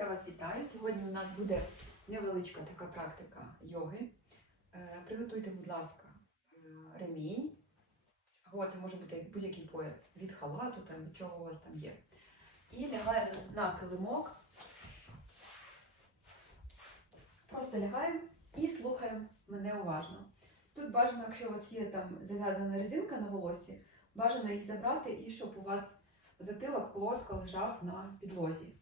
Я вас вітаю. Сьогодні у нас буде невеличка така практика йоги. Е, Приготуйте, будь ласка, е, ремінь. Або це може бути будь-який пояс від халату, там, від чого у вас там є. І лягаємо на килимок. Просто лягаємо і слухаємо мене уважно. Тут бажано, якщо у вас є там зав'язана резинка на волосі, бажано її забрати і щоб у вас затилок плоско лежав на підлозі.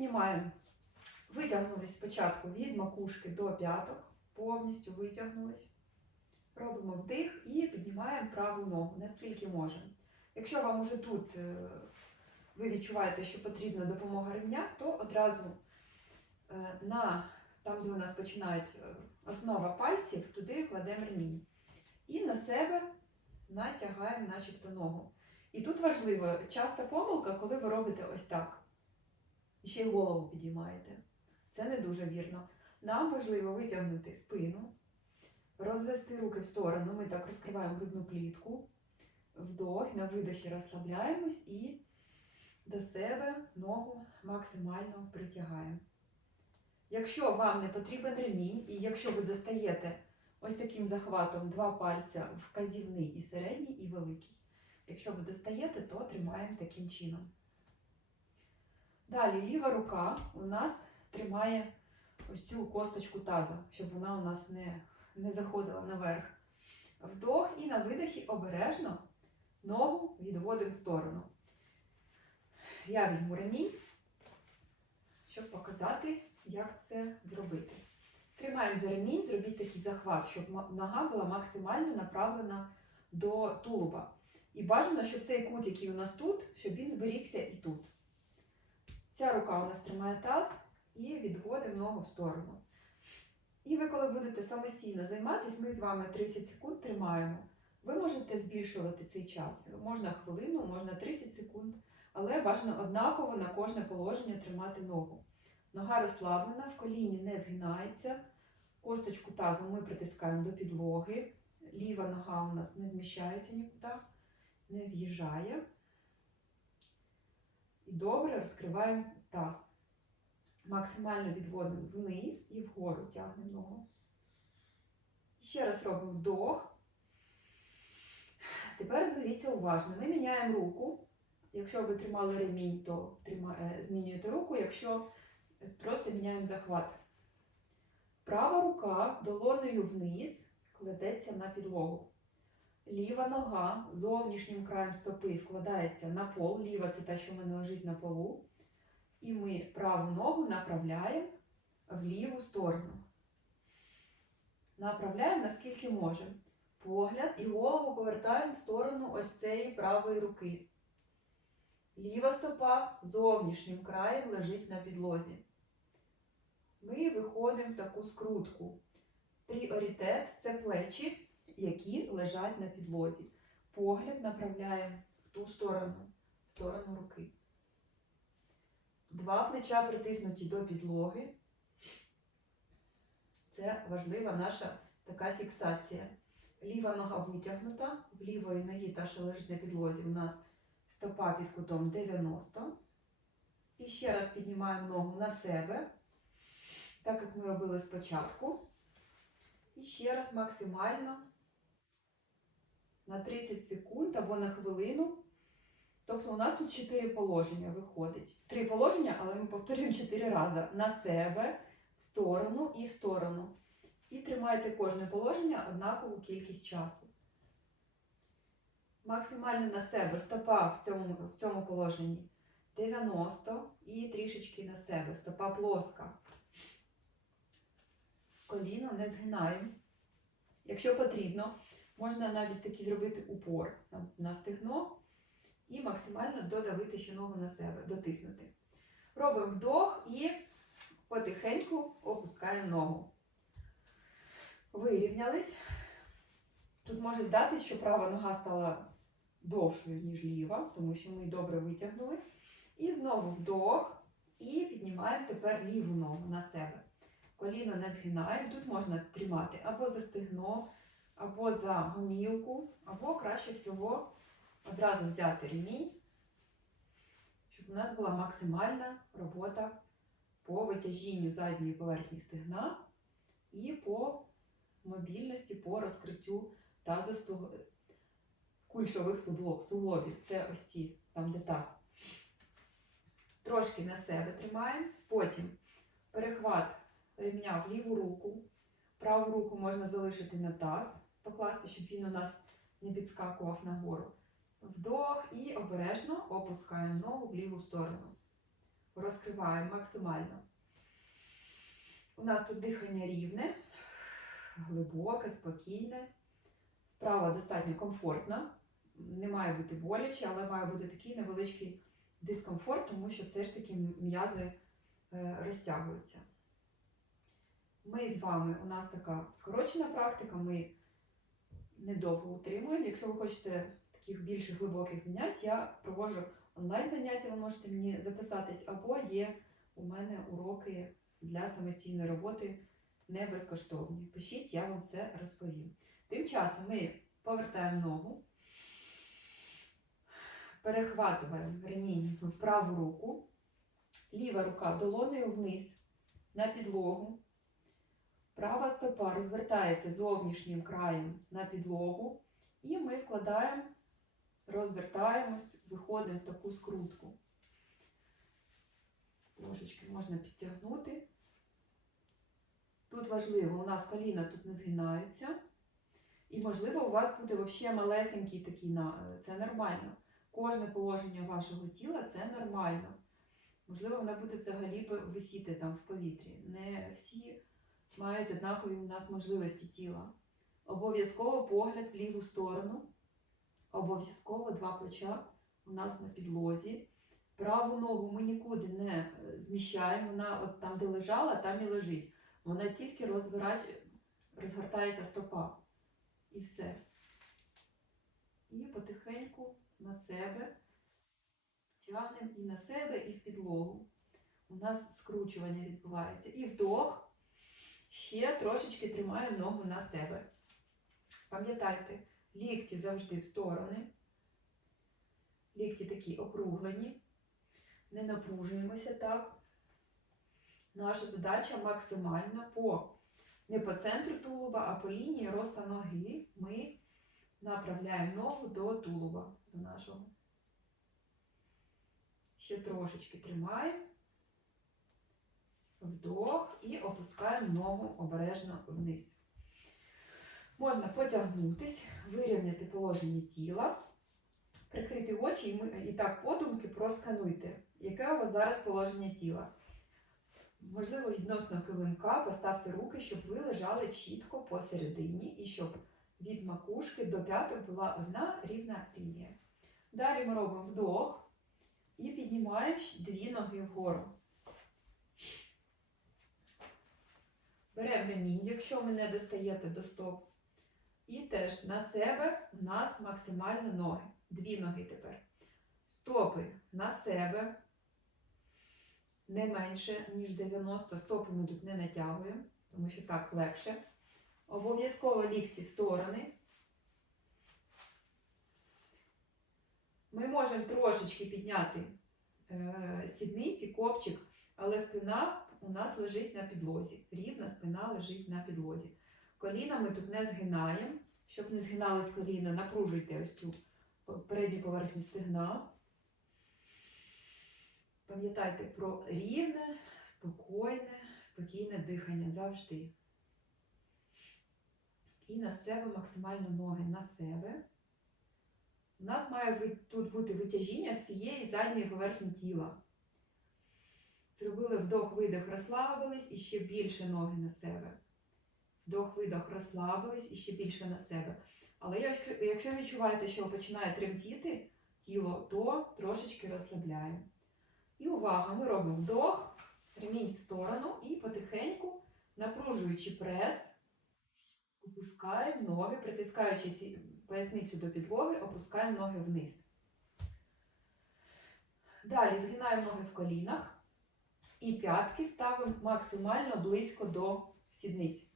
Піднімаємо. Витягнулись спочатку від макушки до п'яток, повністю витягнулись. Робимо вдих і піднімаємо праву ногу, наскільки можемо. Якщо вам уже тут е, ви відчуваєте, що потрібна допомога ремня, то одразу е, на там, де у нас починають е, основа пальців, туди кладемо ремінь. І на себе натягаємо начебто ногу. І тут важливо, часта помилка, коли ви робите ось так. І ще й голову підіймаєте. Це не дуже вірно. Нам важливо витягнути спину, розвести руки в сторону. Ми так розкриваємо грудну клітку. Вдох, на видохі розслабляємось і до себе ногу максимально притягаємо. Якщо вам не потрібен ремінь, і якщо ви достаєте ось таким захватом два пальця вказівний і середній, і великий. Якщо ви достаєте, то тримаємо таким чином. Далі ліва рука у нас тримає ось цю косточку таза, щоб вона у нас не, не заходила наверх. Вдох і на видохі обережно ногу відводимо в сторону. Я візьму ремінь, щоб показати, як це зробити. Тримаємо за ремінь, зробіть такий захват, щоб нога була максимально направлена до тулуба. І бажано, щоб цей кут, який у нас тут, щоб він зберігся і тут. Ця рука у нас тримає таз і відводимо ногу в сторону. І ви, коли будете самостійно займатися, ми з вами 30 секунд тримаємо. Ви можете збільшувати цей час. Можна хвилину, можна 30 секунд, але бажано однаково на кожне положення тримати ногу. Нога розслаблена, в коліні не згинається. Косточку тазу ми притискаємо до підлоги. Ліва нога у нас не зміщається нікуди, не з'їжджає. І добре розкриваємо таз. Максимально відводимо вниз і вгору тягнемо ногу. Ще раз робимо вдох. Тепер дивіться уважно. Ми міняємо руку. Якщо ви тримали ремінь, то е, змінюєте руку. Якщо е, просто міняємо захват. Права рука долонею вниз кладеться на підлогу. Ліва нога зовнішнім краєм стопи вкладається на пол. Ліва це та, що в мене лежить на полу. І ми праву ногу направляємо в ліву сторону. Направляємо наскільки можемо. Погляд і голову повертаємо в сторону ось цієї правої руки. Ліва стопа зовнішнім краєм лежить на підлозі. Ми виходимо в таку скрутку. Пріоритет це плечі, які лежать на підлозі. Погляд направляємо в ту сторону, в сторону руки. Два плеча притиснуті до підлоги. Це важлива наша така фіксація. Ліва нога витягнута, в лівої ноги, та, що лежить на підлозі, у нас стопа під кутом 90. І ще раз піднімаємо ногу на себе, так як ми робили спочатку. І ще раз максимально на 30 секунд або на хвилину. Тобто у нас тут 4 положення виходить. Три положення, але ми повторюємо 4 рази. На себе, в сторону і в сторону. І тримайте кожне положення однакову кількість часу. Максимально на себе стопа в цьому, в цьому положенні 90 і трішечки на себе. Стопа плоска. Коліно не згинаємо. Якщо потрібно, можна навіть таки зробити упор на, стегно і максимально додавити ще ногу на себе, дотиснути. Робимо вдох і потихеньку опускаємо ногу. Вирівнялись. Тут може здатись, що права нога стала довшою, ніж ліва, тому що ми добре витягнули. І знову вдох. І піднімаємо тепер ліву ногу на себе. Коліно не згинаємо. Тут можна тримати або за стегно, або за гомілку, або краще всього одразу взяти ремінь, щоб у нас була максимальна робота по витяжінню задньої поверхні стегна і по мобільності, по розкриттю тазосту кульшових сугло- суглобів. Це ось ці, там де таз. Трошки на себе тримаємо, потім перехват ремня в ліву руку. Праву руку можна залишити на таз, покласти, щоб він у нас не підскакував нагору. Вдох і обережно опускаємо ногу в ліву сторону. Розкриваємо максимально. У нас тут дихання рівне, глибоке, спокійне. Вправа достатньо комфортна. Не має бути боляче, але має бути такий невеличкий дискомфорт, тому що все ж таки м'язи е, розтягуються. Ми з вами, у нас така скорочена практика, ми недовго утримуємо. Якщо ви хочете таких більш глибоких занять, я проводжу онлайн заняття, ви можете мені записатись, або є у мене уроки для самостійної роботи не безкоштовні. Пишіть, я вам все розповім. Тим часом ми повертаємо ногу, перехватуємо ремінь в праву руку, ліва рука долонею вниз на підлогу. Права стопа розвертається зовнішнім краєм на підлогу, і ми вкладаємо, розвертаємось, виходимо в таку скрутку. Трошечки можна підтягнути. Тут важливо, у нас коліна тут не згинаються. І, можливо, у вас буде взагалі малесенький такий, на- це нормально. Кожне положення вашого тіла це нормально. Можливо, вона буде взагалі висіти там в повітрі. Не всі мають однакові у нас можливості тіла. Обов'язково погляд в ліву сторону. Обов'язково два плеча у нас на підлозі. Праву ногу ми нікуди не е, зміщаємо. Вона от там, де лежала, там і лежить. Вона тільки розгортається стопа. І все. І потихеньку на себе. Тягнемо і на себе, і в підлогу. У нас скручування відбувається. І вдох. Ще трошечки тримаємо ногу на себе. Пам'ятайте, лікті завжди в сторони. Лікті такі округлені. Не напружуємося так. Наша задача максимальна по не по центру тулуба, а по лінії роста ноги ми направляємо ногу до тулуба, до нашого. Ще трошечки тримаємо. Вдох і опускаємо ногу обережно вниз. Можна потягнутись, вирівняти положення тіла, прикрити очі і, ми, і так подумки проскануйте, яке у вас зараз положення тіла. Можливо, відносно килимка поставте руки, щоб ви лежали чітко посередині і щоб від макушки до п'яток була одна рівна лінія. Далі ми робимо вдох і піднімаємо дві ноги вгору. Беремо якщо ви не достаєте до стоп. І теж на себе у нас максимально ноги. Дві ноги тепер. Стопи на себе. Не менше, ніж 90. Стопи ми тут не натягуємо, тому що так легше. Обов'язково лікті в сторони. Ми можемо трошечки підняти е, сідниці, копчик, але спина у нас лежить на підлозі. Рівна спина лежить на підлозі. Коліна ми тут не згинаємо. Щоб не згинались коліна, напружуйте ось цю передню поверхню стегна. Пам'ятайте про рівне, спокійне, спокійне дихання завжди. І на себе максимально ноги на себе. У нас має тут бути витяжіння всієї задньої поверхні тіла. Зробили вдох-видох, розслабились і ще більше ноги на себе. Вдох-видох, розслабились і ще більше на себе. Але якщо, якщо відчуваєте, що починає тремтіти тіло, то трошечки розслабляємо. І увага, ми робимо вдох, ремінь в сторону і потихеньку, напружуючи прес, опускаємо ноги, притискаючи поясницю до підлоги, опускаємо ноги вниз. Далі згинаємо ноги в колінах і п'ятки ставимо максимально близько до сідниць.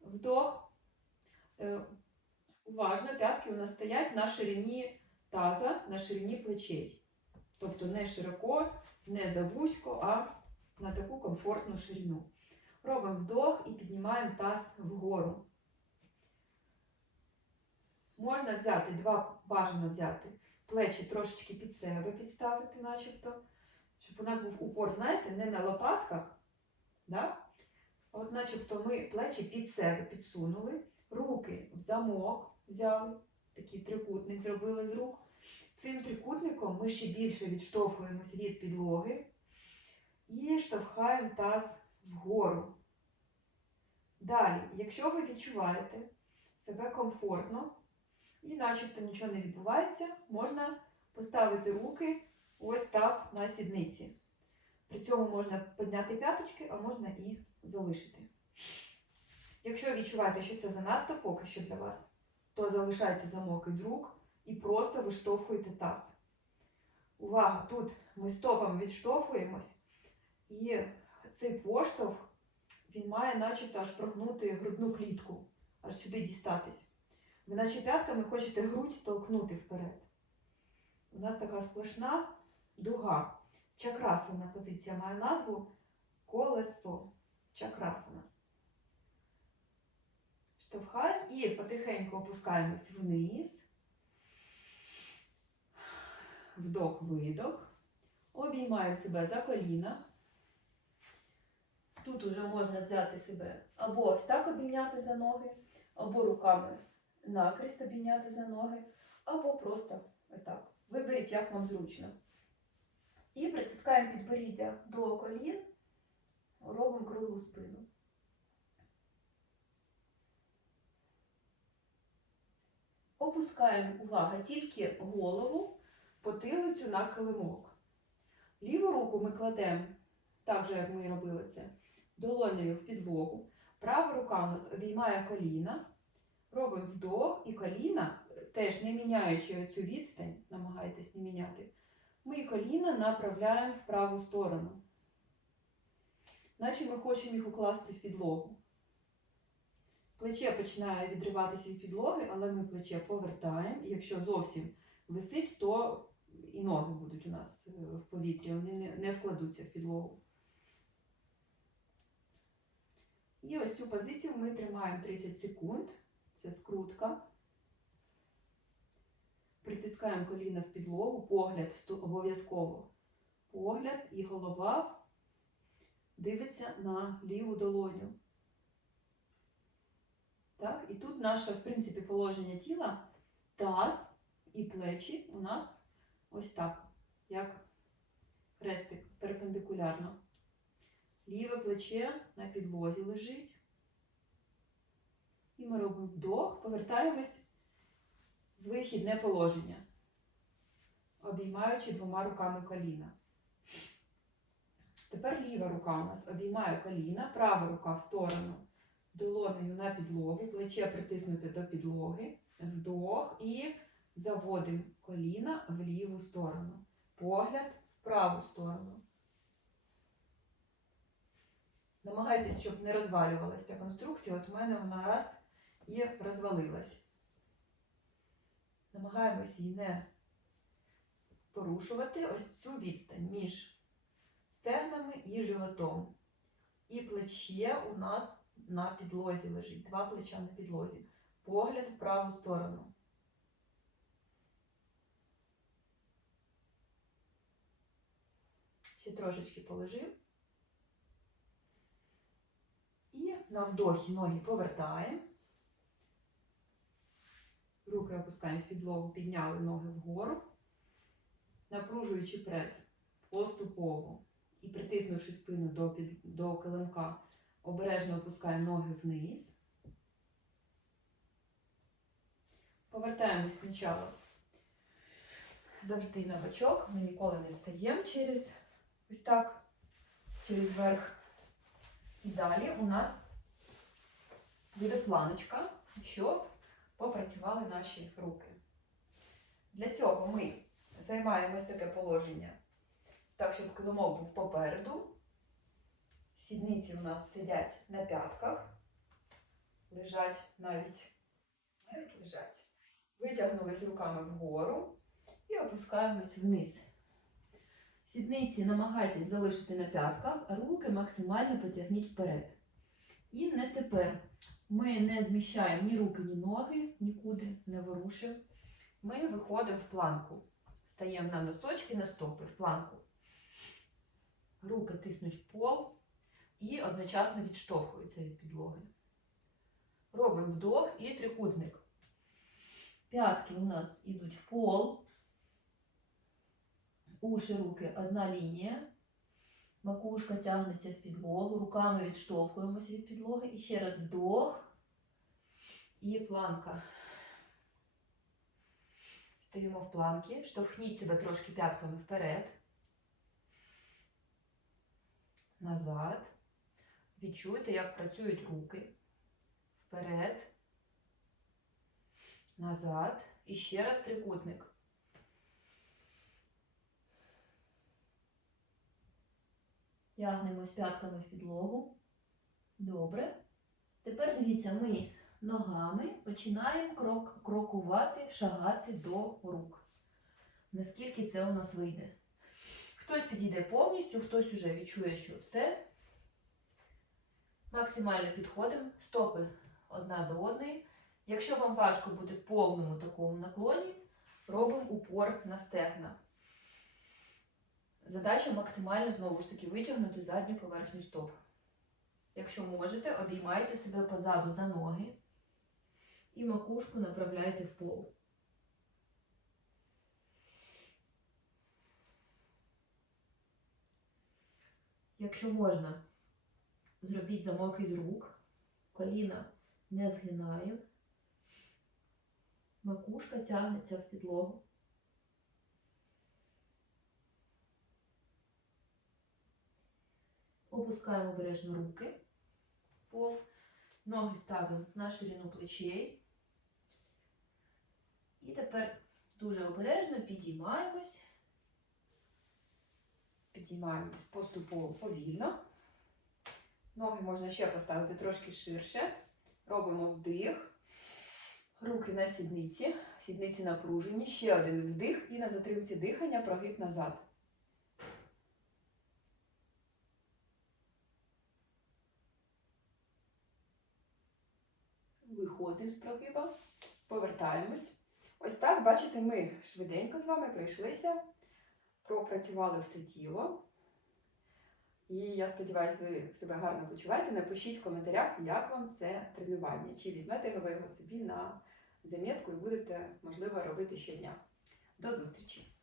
Вдох. Е, Уважно, п'ятки у нас стоять на ширині таза, на ширині плечей. Тобто не широко, не завузько, а на таку комфортну ширину. Робимо вдох і піднімаємо таз вгору. Можна взяти, два бажано взяти, плечі трошечки під себе підставити, начебто, щоб у нас був упор, знаєте, не на лопатках, да? от начебто ми плечі під себе підсунули, руки в замок взяли, такий трикутник зробили з рук. Цим трикутником ми ще більше відштовхуємось від підлоги і штовхаємо таз вгору. Далі, якщо ви відчуваєте себе комфортно і начебто нічого не відбувається, можна поставити руки ось так на сідниці. При цьому можна підняти п'яточки, а можна і залишити. Якщо відчуваєте, що це занадто поки що для вас, то залишайте замок із рук і просто виштовхуйте таз. Увага! Тут ми стопом відштовхуємось, і цей поштовх він має начебто аж прогнути грудну клітку, аж сюди дістатись. Ви наче п'ятками хочете грудь толкнути вперед. У нас така сплошна дуга. Чакрасана позиція має назву колесо. Чакрасана. Штовхаємо і потихеньку опускаємось вниз. Вдох, видох. Обіймаємо себе за коліна. Тут уже можна взяти себе або ось так обійняти за ноги, або руками накрест обійняти за ноги, або просто отак. Виберіть, як вам зручно. І притискаємо підборіддя до колін, робимо круглу спину. Опускаємо, увага, тільки голову, потилицю на килимок. Ліву руку ми кладемо, так же, як ми і робили це, долонею в підлогу. Права рука у нас обіймає коліна. Робимо вдох і коліна, теж не міняючи цю відстань, намагайтесь не міняти, ми коліна направляємо в праву сторону. Наче ми хочемо їх укласти в підлогу. Плече починає відриватися від підлоги, але ми плече повертаємо. Якщо зовсім висить, то і ноги будуть у нас е, в повітрі, вони не вкладуться в підлогу. І ось цю позицію ми тримаємо 30 секунд. Це скрутка. Притискаємо коліна в підлогу, погляд обов'язково. Погляд і голова дивиться на ліву долоню. Так, і тут наше, в принципі, положення тіла, таз і плечі у нас ось так, як хрестик перпендикулярно. Ліве плече на підлозі лежить. І ми робимо вдох, повертаємось вихідне положення, обіймаючи двома руками коліна. Тепер ліва рука у нас обіймає коліна, права рука в сторону, долонею на підлогу, плече притиснуте до підлоги, вдох і заводимо коліна в ліву сторону. Погляд в праву сторону. Намагайтесь, щоб не розвалювалася конструкція. От у мене вона раз і розвалилась. Намагаємось її не порушувати ось цю відстань між стегнами і животом. І плече у нас на підлозі лежить. Два плеча на підлозі. Погляд в праву сторону. Ще трошечки полежим. І на вдохі ноги повертаємо. Руки опускаємо в підлогу, підняли ноги вгору, напружуючи прес поступово і притиснувши спину до, під, до килимка, обережно опускаємо ноги вниз. Повертаємось спочатку завжди на бочок. Ми ніколи не встаємо через ось так, через верх. І далі у нас буде планочка, щоб попрацювали наші руки. Для цього ми займаємо ось таке положення, так, щоб килимок був попереду. Сідниці у нас сидять на п'ятках, лежать навіть, навіть лежать. Витягнулись руками вгору і опускаємось вниз. Сідниці намагайтесь залишити на п'ятках, а руки максимально потягніть вперед. І не тепер. Ми не зміщаємо ні руки, ні ноги, нікуди не ворушимо. Ми виходимо в планку. Стаємо на носочки, на стопи в планку. Руки тиснуть в пол і одночасно відштовхуються від підлоги. Робимо вдох і трикутник. П'ятки у нас йдуть в пол. Уші руки одна лінія. Макушка тягнеться в підлогу, руками відштовхуємося від підлоги. І ще раз вдох. І планка. Стоїмо в планці, штовхніть себе трошки п'ятками вперед. Назад. Відчуйте, як працюють руки. Вперед. Назад. І ще раз трикутник. Тягнемось п'ятками в підлогу. Добре. Тепер дивіться, ми ногами починаємо крок, крокувати, шагати до рук. Наскільки це у нас вийде. Хтось підійде повністю, хтось уже відчує, що все. Максимально підходимо, стопи одна до одної. Якщо вам важко буде в повному такому наклоні, робимо упор на стегна. Задача максимально знову ж таки витягнути задню поверхню стоп. Якщо можете, обіймайте себе позаду за ноги і макушку направляйте в пол. Якщо можна, зробіть замок із рук, коліна не згинаємо, макушка тягнеться в підлогу. Опускаємо обережно руки пол, ноги ставимо на ширину плечей. І тепер дуже обережно підіймаємось. Підіймаємось поступово повільно. Ноги можна ще поставити трошки ширше. Робимо вдих. Руки на сідниці. Сідниці напружені. Ще один вдих і на затримці дихання прогиб назад. Виходимо з прогиба, повертаємось. Ось так, бачите, ми швиденько з вами пройшлися, пропрацювали все тіло. І я сподіваюся, ви себе гарно почуваєте. Напишіть в коментарях, як вам це тренування. Чи візьмете ви його собі на замітку і будете, можливо, робити щодня. До зустрічі!